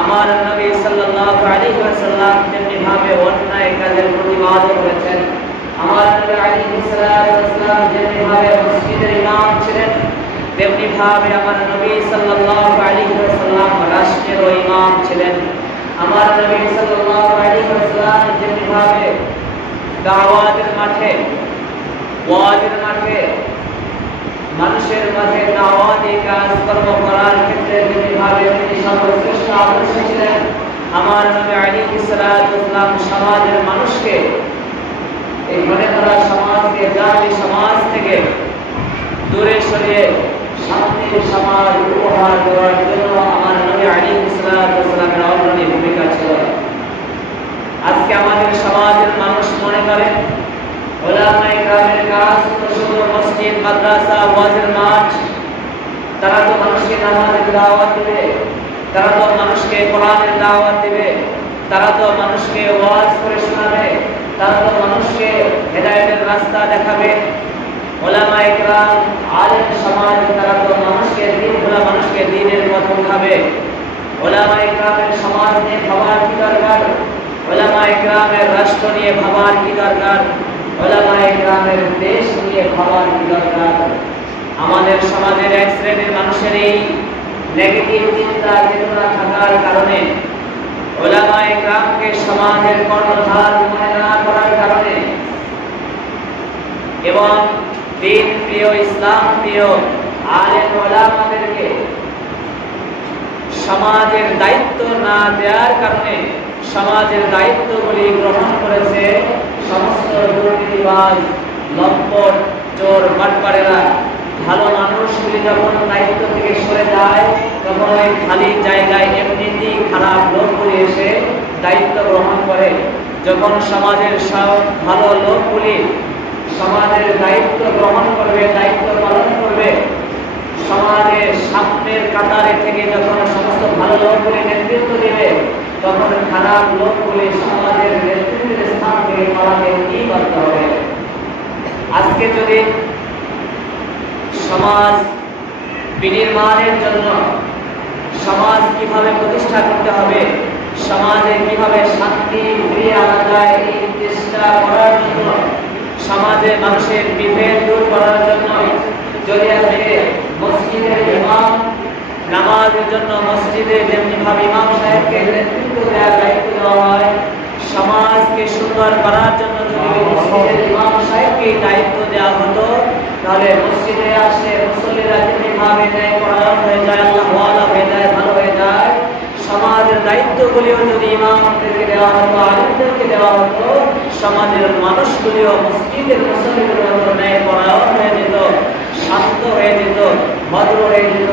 আমার নবী সাল্লাল্লাহু আলাইহি ওয়াসাল্লাম যেভাবে অন্যায় কাজের প্রতিবাদ করেছেন। আমার নবী আলাইহিস সালাম যেভাবে মসজিদের ইমাম ছিলেন তেমনি ভাবে আলাইহি রাষ্ট্রের ইমাম ছিলেন। আমার নবী সাল্লাল্লাহু আলাইহি যেমনি ভাবে মাঠে মাঠে মানুষের মাঝে কাজ কর্ম করার ক্ষেত্রে যেভাবে তিনি সর্বশ্রেষ্ঠ আদর্শ ছিলেন। আমার নবী আলী ইসলাম সমাজের মানুষকে, এই ঘরে ধরা সমাজকে, জাতি সমাজ থেকে দূরে সরিয়ে শান্তির সমাজ উপহার দেওয়ার জন্য আমার নবী আলী ইসলামের অগ্রণী ভূমিকা ছিল আজকে আমাদের সমাজের মানুষ মনে করে ওলামায়ে গ্রামের কাজ শুধু মসজিদ, মাদ্রাসা, ওয়াজের মাঠ, তারা তো মানুষকে নামাজের দাওয়াত দিবে, তারা তো মানুষকে কোরআনের দাওয়াত দিবে, তারা তো মানুষকে ওয়াজ করে শোনাবে, তারা তো মানুষকে হেদায়েতের রাস্তা দেখাবে। ওলামায়ে গ্রাম আলেম সমাজ, তারা তো মানুষকে দিন ভোলা মানুষকে দিনের পথ উঠাবে। ওলামায়ে গ্রামের সমাজ নিয়ে ভাবার কি দরকার? ওলামায়ে গ্রামের রাষ্ট্র নিয়ে ভাবার কি দরকার? দেশ নিয়ে ভাবার কি দরকার? আমাদের সমাজের এক শ্রেণির মানুষের এই নেগেটিভ চিন্তা চেতনা থাকার কারণে ওলামায়ে গ্রামকে সমাজের কর্ণধার মনে না করার কারণে এবং দিন প্রিয়, ইসলাম প্রিয়, আলেম ওলামাদেরকে সমাজের দায়িত্ব না দেওয়ার কারণে সমাজের দায়িত্বগুলি গ্রহণ করেছে সমস্ত দুর্নীতিবাজ, লম্পট, চোর, বাটপাড়েরা। ভালো মানুষগুলি যখন দায়িত্ব থেকে সরে যায়, তখন ওই খালি জায়গায় এমনিতেই খারাপ লোকগুলি এসে দায়িত্ব গ্রহণ করে। যখন সমাজের সব ভালো লোকগুলি সমাজের দায়িত্ব গ্রহণ করবে, দায়িত্ব পালন করবে সামনের কাতারে থেকে যখন সমস্ত ভালো লোকগুলি নেতৃত্ব দিবে, তখন খারাপ লোকগুলি সমাজের নেতৃত্বের স্থান থেকে পালাতে কি করতে হবে। আজকে যদি সমাজ বিনির্মাণের জন্য সমাজ কীভাবে প্রতিষ্ঠা করতে হবে, সমাজে কীভাবে শান্তি ফিরিয়ে আনা যায়, এই চেষ্টা করার জন্য, সমাজে মানুষের বিভেদ দূর করার জন্য যদি আজকে মসজিদের নামাজের জন্য মসজিদে যেমনি ভাবে ইমাম সাহেবকে নেতৃত্ব দেওয়া দায়িত্ব দেওয়া হয়, সমাজকে সুন্দর করার জন্য যদি মসজিদের ইমাম সাহেবকে দায়িত্ব দেওয়া হতো, তাহলে মসজিদে আসে মুসল্লিরা যেমনিভাবে ন্যায় পরায়ণ হয়ে যায়, আল্লাহ আলা হয়ে যায়, ভালো হয়ে যায়, সমাজের দায়িত্বগুলিও যদি ইমামদেরকে দেওয়া হতো, আলিমদেরকে দেওয়া হতো, সমাজের মানুষগুলিও মসজিদের মুসল্লিদের মতো ন্যায় পরায়ণ হয়ে যেত, শান্ত হয়ে যেত, ভদ্র হয়ে যেত।